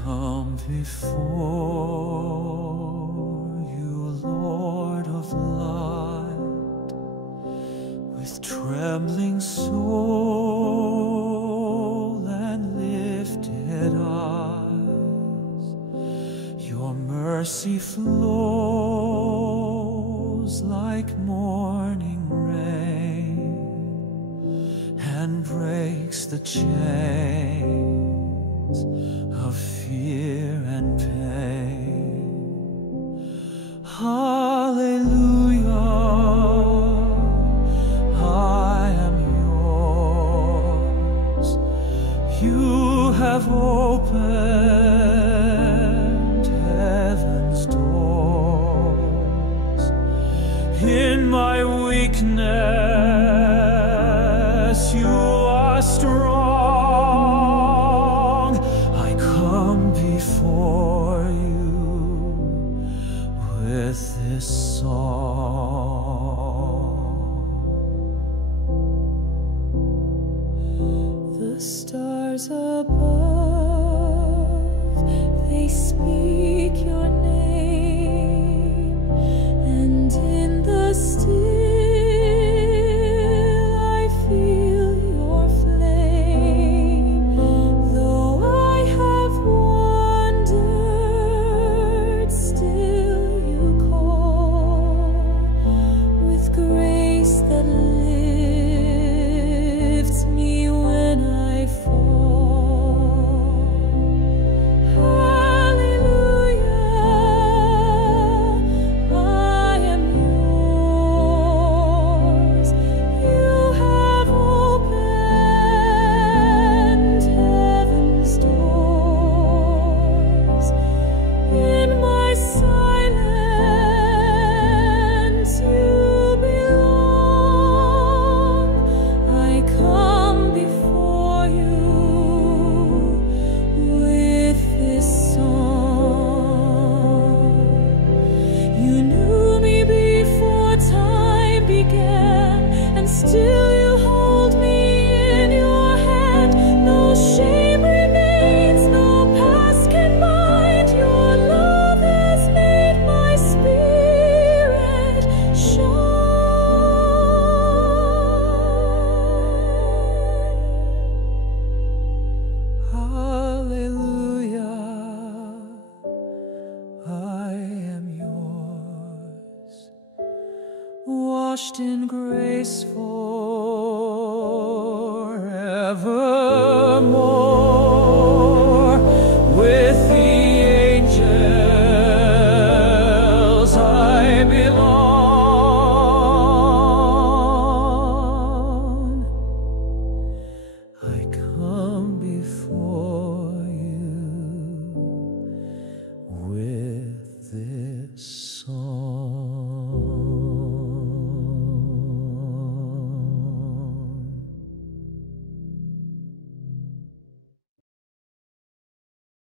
come before you, Lord of light, with trembling soul and lifted eyes. Your mercy flows like morning rain and breaks the chains of fear and pain. Hallelujah, I am yours. You have opened heaven's doors. In my weakness, you are strong. I come before you with this song. The stars above, they speak your name, and in the still still you hold me in your hand. No shame remains, no past can bind. Your love has made my spirit shine. Hallelujah, I am yours, washed in graceful